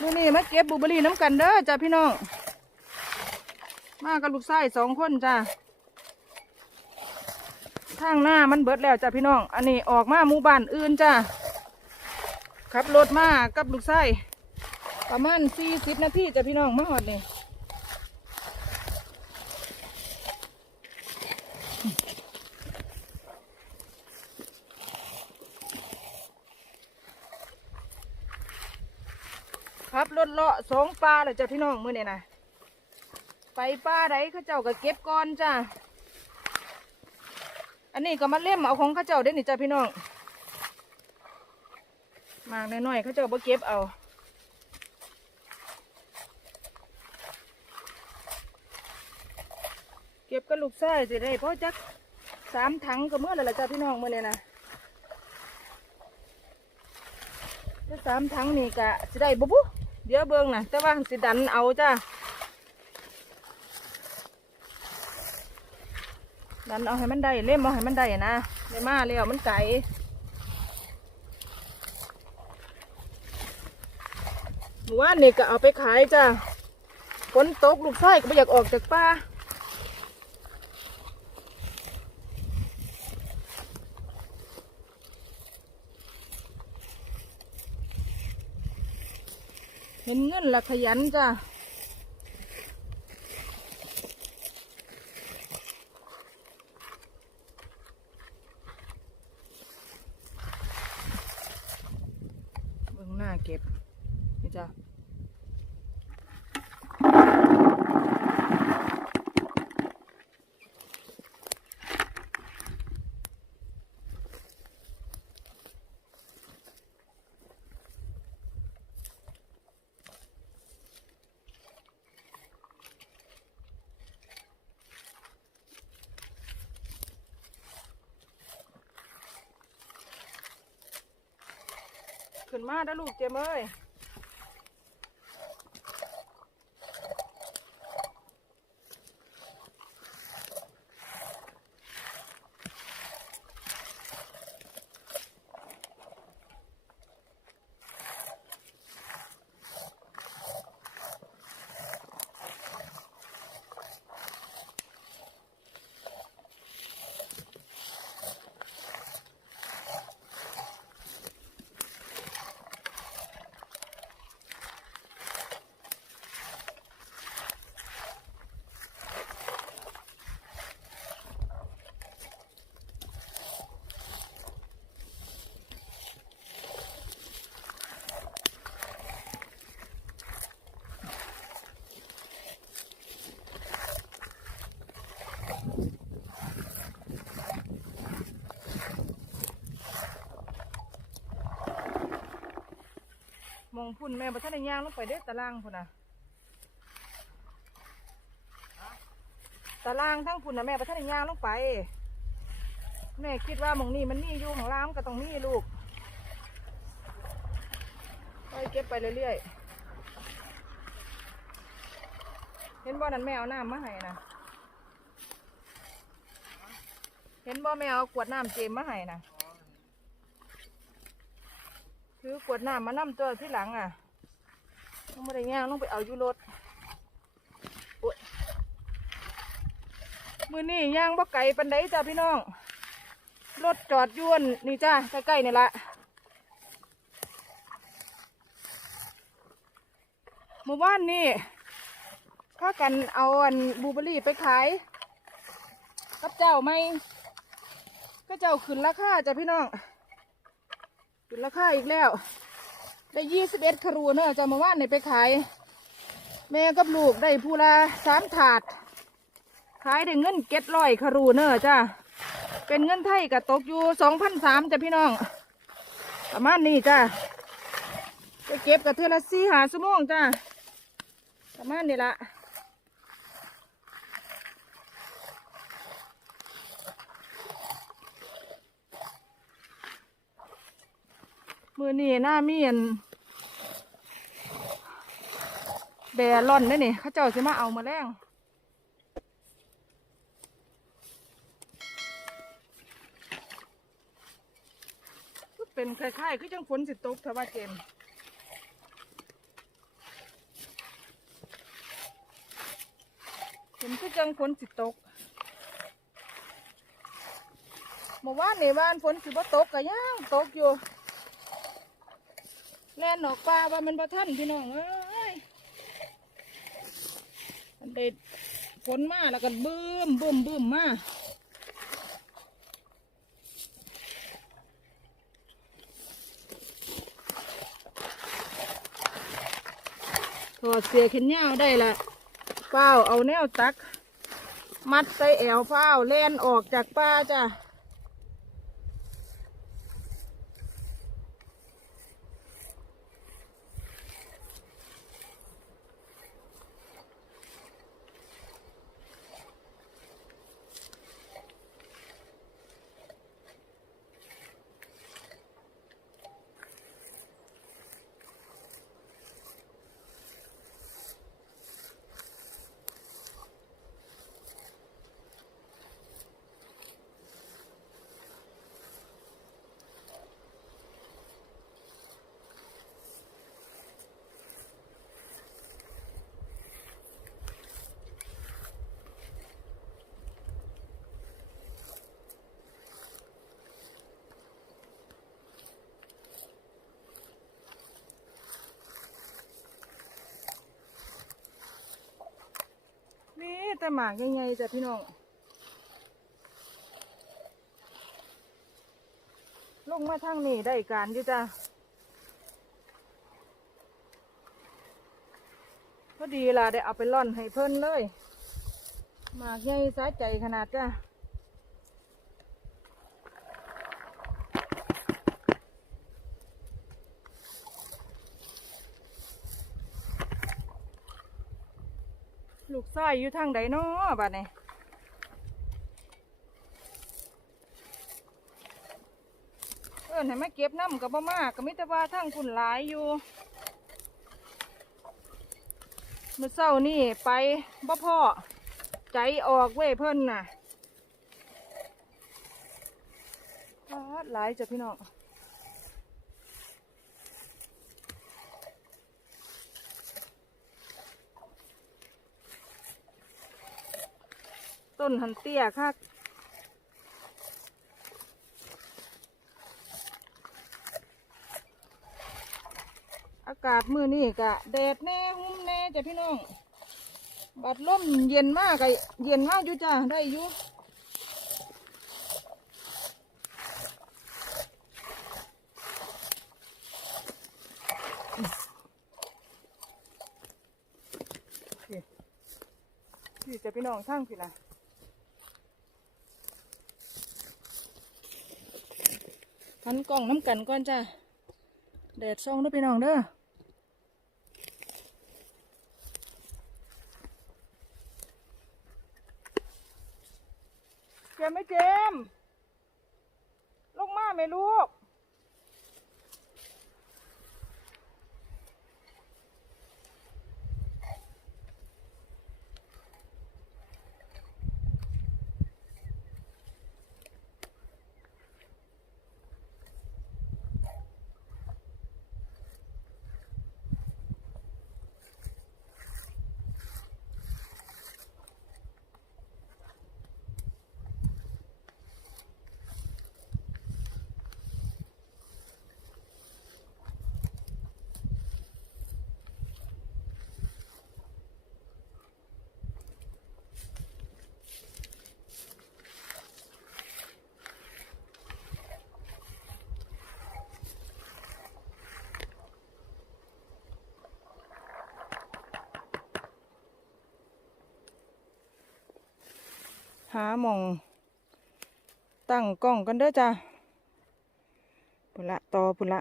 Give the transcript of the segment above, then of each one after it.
มื่อนี้มาเก็บบูเบอรี่น้ำกันเด้อจ้าพี่น้อง มากับลูกไส้สองคนจ้าทางหน้ามันเบิดแล้วจ้าพี่น้อง อันนี้ออกมาหมู่บ้านอื่นจ้าขับรถมากับลูกไส้ประมาณสี่สิบนาทีจ้าพี่น้องมาหอดนี่ ขับรถเลาะสองปลาเลยจ้าพี่น้องมื่อนี้นะไปป้าใดเข้าเจ้าก็เก็บก่อนจ้าอันนี้ก็มาเล่มเอาของข้าเจ้าได้อนี่จ้าพี่น้องมากน้อยๆข้าเจ้าบ่เก็บเอาเก็บกับลูกชายสิได้เพราะจักสามถังก็เมื่อไรล่ะจ้าพี่น้องเมื่อนี้นะถ้าสามถังนี่กะสิได้บุบุ เดี๋ยวเบิ้งนะแต่ว่าสิดันเอาจ้าดันเอาให้มันได้เล่มเอาให้มันได้นะเล่มาแล้วมันไก่หมู่บ้านนี่ก็เอาไปขายจ้าฝนตกลูกไส้ก็ไม่อยากออกจากป่า เห็นเงินละขยันจ้ะเบื้องหน้าเก็บ นี่จ้ะ ขึ้นมาได้อลูกเจมเอ้ย มองพุ่นแม่บัทันได้ย่างลงไปเด้อตารางพุ่นน่ะตารางทั้งพุ่นน่ะแม่บัทันได้ย่างลงไป แม่คิดว่าหมองนี่มันนี่อยู่ของร้านก็ต้องนี่ลูกไปเก็บไปเรื่อยๆ เห็นบ่อนั่นแม่เอาน้ำมาให้นะเห็นบ่แม่เอาขวดน้ำเจมมาให้นะ ถือกวดน้ำมานั่ตัวที่หลังอะต้องไม่ได้ย่างต้องไปเอายูรถโอ๊ยมือนี่ย่างบ่ไก่ปันไดจ้าพี่น้อง รถจอดยวนนี่จ้าใกล้ๆนี่ละเมื่อวานนี่ข้ากันเอาอันบลูเบอรี่ไปขายกับเจ้าไหมก็เจ้าขึ้นราคาจ้าพี่น้อง ขึ้นราคาอีกแล้ว ได้ยี่สิบเอ็ดคารูเนอะจะมาว่านในไปขาย แม่กับลูกได้ผู้ละสามถาด ขายได้เงินเก็ดร้อยคารูเนอะจ้าเป็นเงินไทยกับตกอยู่สองพันสามจ้ะพี่น้อง ประมาณนี้จ้าไปเก็บกับเทอละสี่หาชั่วโมงจ้าประมาณนี้ละ มือนี่หน้ามีอันแบร่อนได้นี่เขาเจ้าสิมาเอามาแล้งเป็นคล้ายๆคือจังฝนสิตกทว่าเจนฝนคือจังฝนสิตกเมื่อวานนบ้านฝนคือบ่ตกก็ยังตกอยู่ แล่นออกป่าว่ามันบ่ทันพี่น้องเอ้ยมันได้ฝนมาแล้วก็บึ้มบึ้มบึ้มมาถอดเสียเข็นยาได้ละเป้าเอาแนวตัก มัดใส่แอวเป้าแล่นออกจากป่าจ้ะ นี่ แต่หมากใหญ่ๆจ้ะพี่น้อง ลงมาทางนี้ได้การอยู่จ้ะพอดีล่ะได้เอาไปล่อนให้เพิ่นเลย หมากใหญ่สาใจขนาดจ้ะ ลูกไส้อยู่ทางใดเนาะบัดนี้เอิ้นให้มาเก็บน้ำกับบ่มากก็มิแต่ว่าทางคุณหลายอยู่เมื่อเช้านี่ไปบ่พ่อใจออกเว้ยเพิ่นน่ะหลายจ้ะพี่น้อง ต้นหันเตี้ยค่ะอากาศมือนี่กะแดดแน่หุ้มแน่จ้ะพี่น้อง บัดลมเย็นมากกะเย็นมากอยู่จ้ะได้อยู่นี่จะพี่น้องทั้งพี่นะ พันกล่องน้ำกันก่อนจ้ะแดดส่องเด้วยพี่น้องเด้อเจ๊ไม่เจ๊มส์ลงมาไหมลูก หามองตั้งกล้องกันเด้อจ้าปุนละต่อปุนละ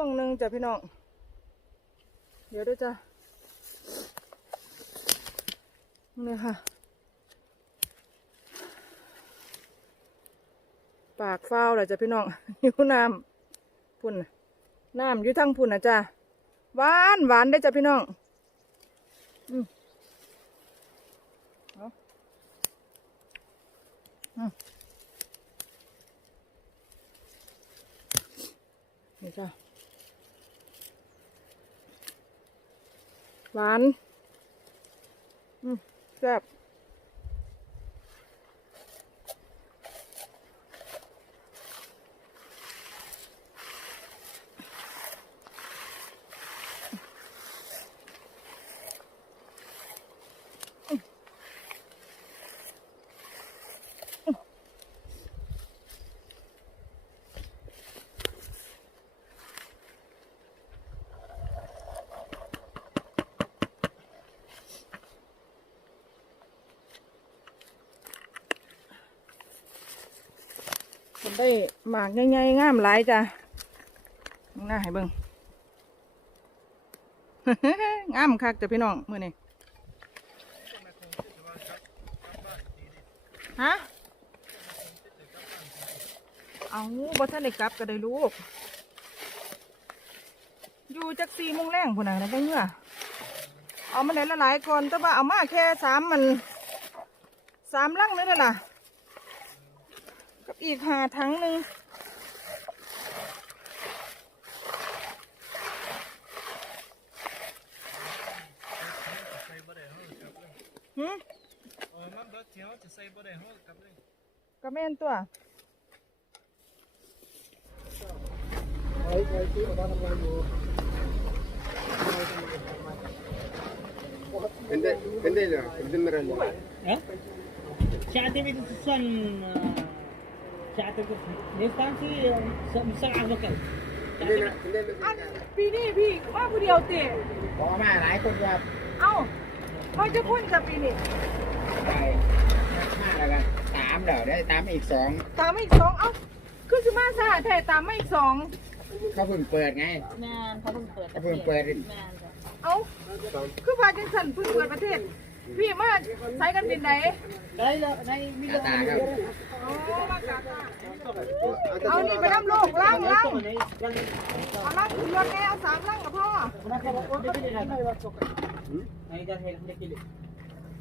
พ่วงหนึ่งจ้ะพี่น้อง เดี๋ยวด้วยจ้ะนี่ค่ะ ปากเฝ้าวแหละจ้ะพี่น้องหิวน้ำพุ่นน้ำอยู่ทั้งพุ่นนะจ้ะหวานหวานได้จ้ะพี่น้องอืมเอาอืมนี่จ้ะ หวาน อืมแซ่บ ได้หมากใหญ่ๆงามหลายจ้ะงหน้าให้เบิ่งงามคักจ้ะพี่น้องมื้อนี้ฮะเอาบ่ทันได้กลับก็ได้ลูก อยู่จักสี่โมงแรงพุ่นน่ะนะจังเมื่อเอามาได้ละหลายก่อนแต่ว่าเอามาแค่สามมันสามลังเลยล่ะกับ อีกหาทั้งหนึ่งหืมเออมันเบิดเที่ยวจะใส่บ่ได้ห้องกลับเลยก็แม่นตัวไปไปซื้อมาทำงานอยู่เป็นได้เป็นได้เลยเป็นได้ไม่ได้เลยเอ๊ะชาติเป็นส่วน ساعتين نفتح في سبعة وكذا Hindi na, hindi อัน na. ปีนี้พี่ว่าผู้เดียวเตะ พอมาหลายคนครับ เอ้าเขาจะพ่นจะปีนี้ ไปห้าแล้วกันสามเดี๋ยวได้ตามอีกสอง ตามมาอีกสองเอ้าคือสิมาซาแต่ตามมาอีกสอง เขาเพิ่งเปิดไง แม่นเขาเพิ่งเปิด เขาเพิ่งเปิด แม่นจ้ะ เอ้าคือพาจังสันเพิ่งเปิดประเทศ พี่มาใช้กันเป็นไหนได้แล้วได้มีตาตาครับอ๋อากาตาเอานี่ไปน้ำโลกล่างล่างเอาล่างขึ้นแน่เอาสามล่างกับพ่อ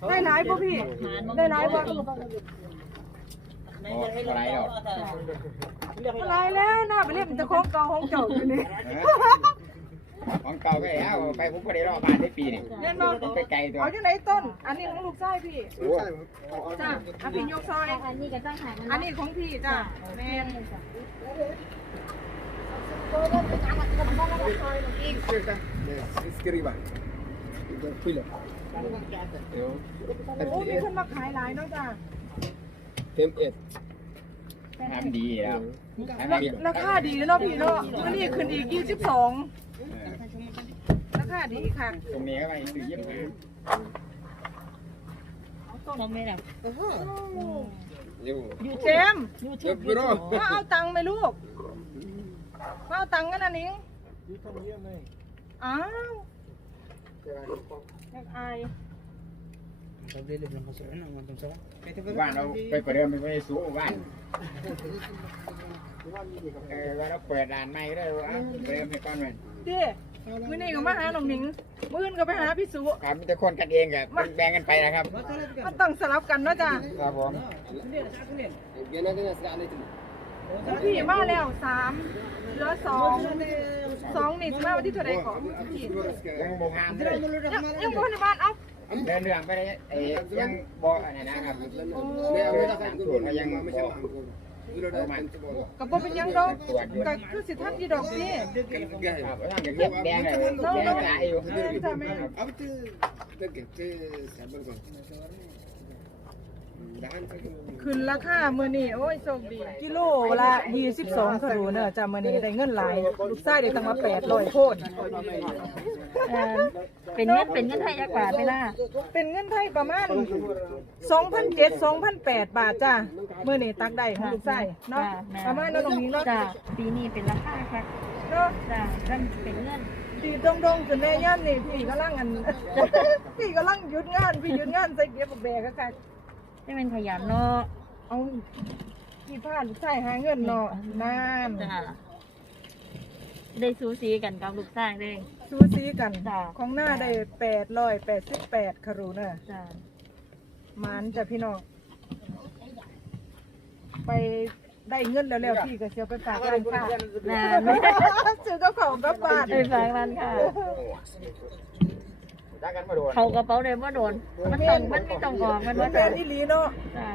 ได้หลายป่ะพี่ได้หลายป่ะไม่ได้ให้เราหลายแล้วน่าไปเล่นแต่ของเก่าของเก่าอยู่นี่ ของเก่าก็แล้วไปผมก็ได้รอบบ้านได้ปีนี่เงินบ่ไปไกลตัวเอาจังไนต้น อันนี้ของลูกชายพี่จ้าเอาพี่ยกซอย อันนี้ก็ต้องหาอันนี้ของพี่จ้าแม่นโอ้มีคนมาขายหลายเนาะจ้าเต็มเอ็ดทำดีแล้วราคาดีเนาะพี่เนาะวันนี้ขึ้นอีก 22 ดีค่ะตรงนี้ก็ไปซื้อเยี่ยมมาต้องไม่ได้อยู่อยู่เจมส์ยูเยทูอะบพี่น้องมาเอาตังค์ไหมลูกมาเอาตังค์กันนะนิ้งอยู่ทำเยี่ยมเลยอ้าวอยากอาย บ้านเราไปประเดิมไปไปสู้บ้านเออว่าเราเปิดร้านใหม่ก็ได้ว่าประเดิมให้ก่อนแม่นเด้ มื้อนี้ก็มาหาหนองหนิง มื้ออื่นก็ไปหาพี่สุครับมีแต่คนกันเองกับแบ่งกันไปนะครับมันต้องสลับกันเนาะจ้ะครับผมพี่มาแล้วสามเหลือสองสองนี่มาวันที่เท่าไหร่ก่อนพี่ยังโบงามเลยยังยังบ่ในบ้านเอ้าเดินเรื่องไปได้เอ้ยังบ่อะไรนะครับส่วนก็ยังบ่ประมาณ ก็บ่เป็นหยังดอกก็คือสิทันอยู่ดอกนี่ครับแล้วอย่างเก็บแดงเลยแดงหลายอยู่จ้ะแม่ ขึ้นราคามื้อนี้โอ้ยโชคดีกิโลละ22เขาดูเนอะจ้ะมื้อนี้ได้เงินหลายลูกชายได้ตั้งมา800โพดเอ่อเป็นเงินเป็นเงินไทยจักบาทไปล่ะเป็นเงินไทยประมาณ2,700 2,800บาทจ้ะมื้อนี้ตักได้ของลูกชายเนาะประมาณนั้นตรงนี้เนาะจ้ะปีนี้เป็นราคาค่ะเนาะจ้ะมันเป็นเงินดีดงดงๆจนแม่ย่านนี่พี่กำลังอันพี่กำลังหยุดงานพี่หยุดงานใส่เกียร์บักแบกก็ค่ะ นี่เป็นขยันเนาะเอาพี่พาลูกชายหาเงินเนาะนานจ้ะได้ซูซีกันกับลูกชายเลยซูซีกันจ้ะ ของหน้าได้แปดร้อยแปดสิบแปดคารูเนอะจ้ะมันจะพี่น้องไปได้เงินแล้วแล้วพี่ก็เสียไปฝากร้านค้านะซื้อกับของกับบาทไปฝากร้านค่ะได้กันมาโดนเขากระเป๋าเลยว่าโดน มันต้องมันไม่ต้องออกมันมัว่านเป็นอีหลีเนาะจ้ะ